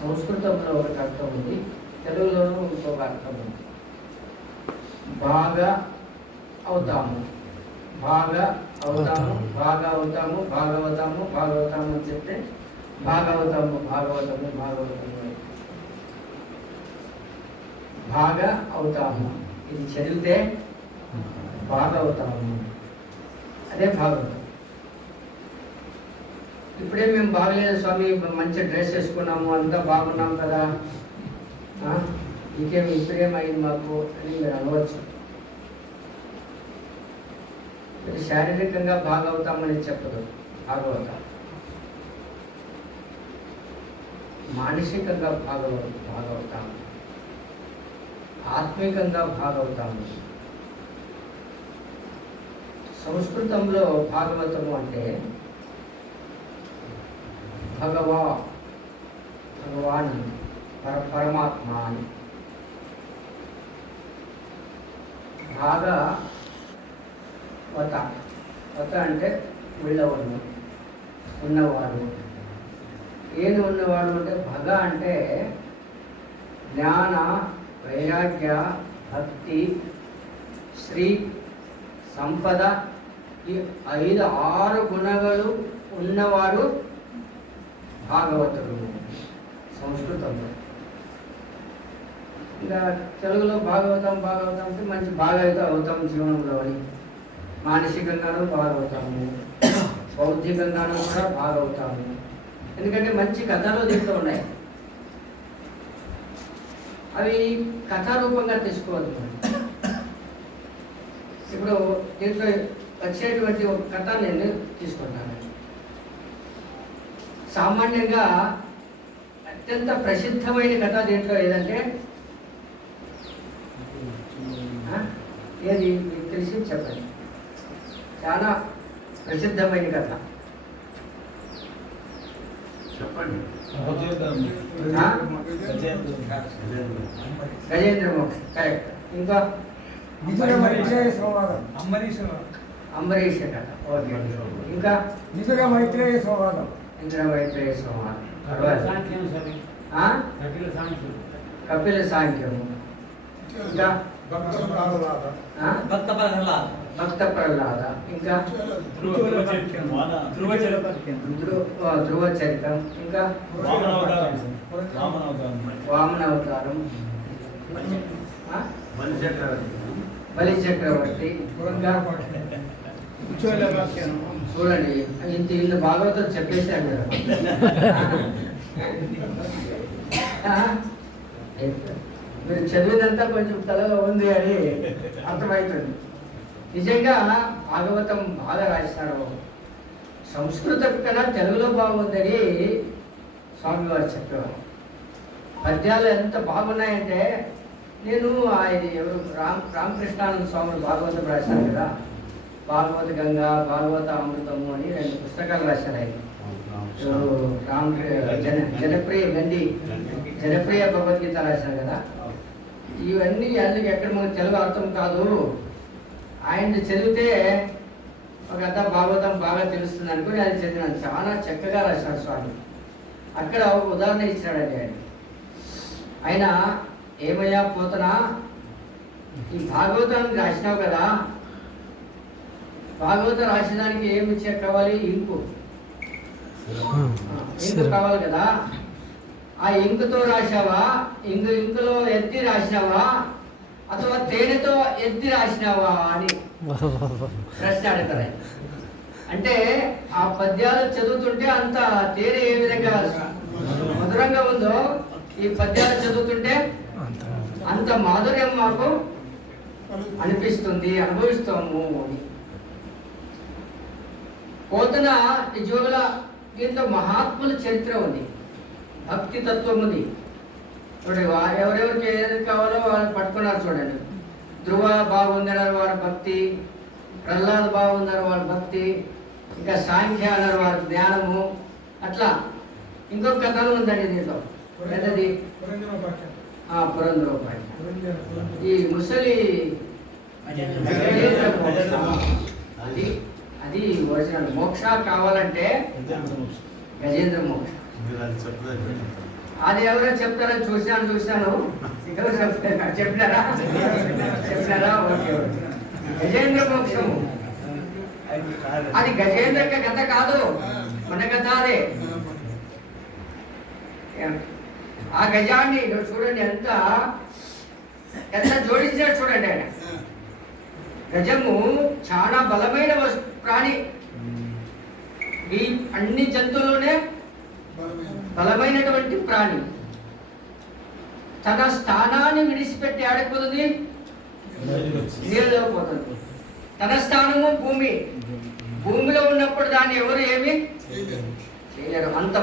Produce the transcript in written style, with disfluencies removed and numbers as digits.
సంస్కృతంలో ఒక అర్థం ఉంది, తెలుగులోనూ ఇంకొక అర్థం ఉంది. బాగా అవుతాము, బాగా అవుతాము, బాగా అవుతాము, భాగవతాము, భాగవతాము అని చెప్తే భాగవతము, భాగవతము, భాగవతము. బాగా అవుతాము, ఇది చదివితే బాగా అవుతాము, అదే భాగవతం. ఇప్పుడే మేము బాగలేదు స్వామి, మంచి డ్రెస్ వేసుకున్నాము, అంతా బాగున్నాం కదా, ఇంకేం ఇప్పుడేమైంది మాకు అని మీరు అనవచ్చు. మీరు శారీరకంగా బాగవుతామని చెప్పదు భాగవతం, మానసికంగా భాగవుతాము, ఆత్మికంగా భాగవుతాము. సంస్కృతంలో భాగవతము అంటే భగవాన్ పరమాత్మ అని. వత అంటే వెళ్ళవాడు, ఉన్నవాడు. ఏది ఉన్నవాడు అంటే భగ అంటే జ్ఞాన, వైరాగ్య, భక్తి, శ్రీ, సంపద, ఈ 5-6 గుణాలు ఉన్నవాడు భాగవతుడు సంస్కృతంలో. ఇంకా తెలుగులో భాగవతం అంటే మంచి బాగా అవుతాం జీవనంలో అని. మానసికంగానూ బాగవుతాము, బౌద్ధికంగానూ కూడా బాగవుతాము. ఎందుకంటే మంచి కథలు దీంట్లో ఉన్నాయి, అవి కథారూపంగా తీసుకోవద్దు. ఇప్పుడు దీంట్లో వచ్చేటువంటి ఒక కథ నేను తీసుకుంటాను. సామాన్యంగా అత్యంత ప్రసిద్ధమైన కథ దీంట్లో ఏదంటే ఏది మీకు తెలిసి చెప్పండి. చాలా ప్రసిద్ధమైన కథ చెప్పండి. గజేంద్ర మోక్షం, కరెక్ట్. ఇంకా అంబరీష కథ, ఓకే. ఇంకా ఇంద్ర మైత్రేయ సంవాదం, కపిల సాంఖ్యము, ఇంకా భక్త ప్రహ్లాద, ఇంకా ధ్రువ చరితం, ఇంకా వామన అవతారం, బలి చక్రవర్తి. ఇంకా చూడండి, ఇన్ని భాగవతం చెప్పేశాను కదా. మీరు చదివినంతా కొంచెం తలలో ఉంది అని అర్థమవుతుంది. నిజంగా భాగవతం బాగా రాశాడు. సంస్కృతం కన్నా తెలుగులో బాగుందని స్వామివారు చెప్పేవారు. పద్యాలు ఎంత బాగున్నాయంటే, నేను ఆయన ఎవరు రామకృష్ణానంద స్వామి భాగవతం రాశాను కదా, భాగవత గంగా, భాగవత అమృతము అని 2 పుస్తకాలు రాశారు ఆయన. జనప్రియ భగవద్గీత రాశారు కదా. ఇవన్నీ అందుకు ఎక్కడ మనకు తెలుగు అర్థం కాదు, ఆయన చదివితే ఒక అర్థం భాగవతం బాగా తెలుస్తుంది అనుకుని ఆయన చదివినాను. చాలా చక్కగా రాశాడు స్వామి. అక్కడ ఒక ఉదాహరణ ఇచ్చాడండి ఆయన. ఏమయ్యా పోతనా, ఈ భాగవతాన్ని రాసినావు కదా, భాగవతం రాసేదానికి ఏమి కావాలి? ఇంకు కావాలి కదా. ఆ ఇంకుతో రాసావా, ఇంకులో ఎత్తి రాసినావా, అథవా తేనెతో ఎత్తి రాసినావా అని ప్రశ్న అడుగుతారు. అంటే ఆ పద్యాలు చదువుతుంటే అంత తేనె ఏ విధంగా మధురంగా ఉందో, ఈ పద్యాలు చదువుతుంటే అంత మాధుర్యం మాకు అనిపిస్తుంది, అనుభవిస్తాము అని. పోతన నిజోగుల దీంట్లో మహాత్ముల చరిత్ర ఉంది, భక్తి తత్వం ఉంది. చూడండి, ఎవరెవరికి ఏది కావాలో వాళ్ళు పట్టుకున్నారు. చూడండి, ధ్రువ బాగుందన్నారు వారి భక్తి, ప్రహ్లాద్ బాగుందన్నారు వారి భక్తి, ఇంకా సాంఖ్య అన్నారు వారి జ్ఞానము. అట్లా ఇంకొక కథలు ఉందండి దీంట్లో. పెద్దది పురంధ్రోపాఖ్యానం. ఈ ముసలి అది అది ఒరిజినల్ మోక్ష కావాలంటే గజేంద్ర మోక్ష. అది ఎవరో చెప్తారని చూశాను ఎవరు చెప్పినారా ఓకే గజేంద్ర మోక్షము అది గజేంద్ర కథ కాదు, మన కథ అదే. ఆ గజాన్ని చూడండి ఎంత జోడించాడు చూడండి ఆయన. గజము చాలా బలమైన ప్రాణి, ఈ అన్ని జంతువులోనే బలమైనటువంటి ప్రాణి. తన స్థానాన్ని విడిచిపెట్టి ఆడిపోతుంది, నీళ్ళలో పోతుంది. తన స్థానము భూమిలో ఉన్నప్పుడు దాన్ని ఎవరు ఏమి చేయలేరు. అంత